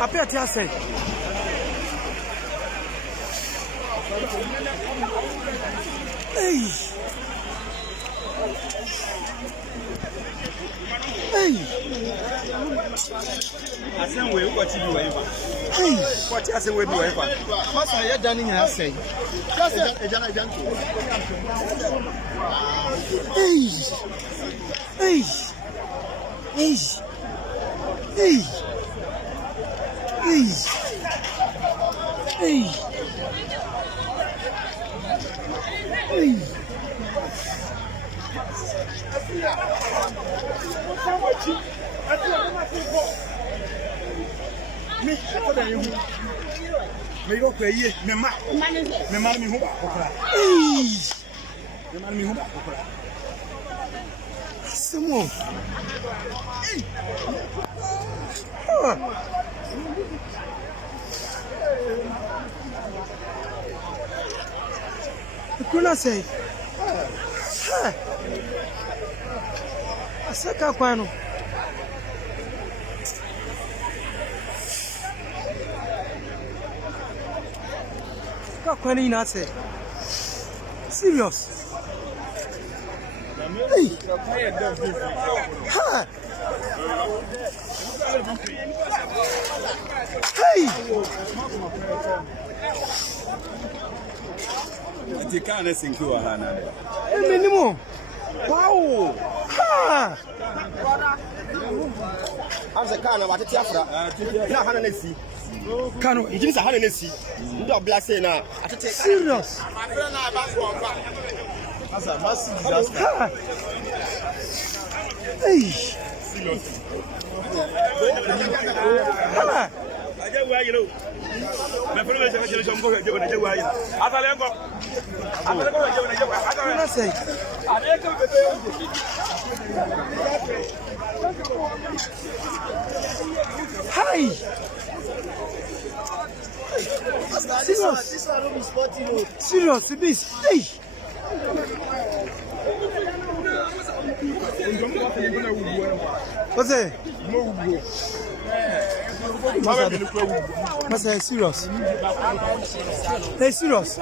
Appear to say. Hey. Hey. I said we what you do. Hey. What I say we do. What's I done in your say? Just a general. Hey. Hey. Hey. Hey. Hey. Hey. Hey. Me, I tell you. Me go pay ye, me ma me who back. Hey. Me man me who back. Someone. Hey. Kuna say. Asaka kwano. Asaka kwano ina say. Serious. Hey. Ha. Hey. The car is in Kuala. Minimum. Wow. Ha. I'm the kind of what it's after. Now, Hannah, Kano. it is a Hannah. Don't blast it now. Serious. That's a massive disaster. Ha. Hey. Ha. I get where you know. My friend is going to go to where you are. Kuna say. Hi. Serious, this. Hey. What's it? Masa serious. Hey, serious.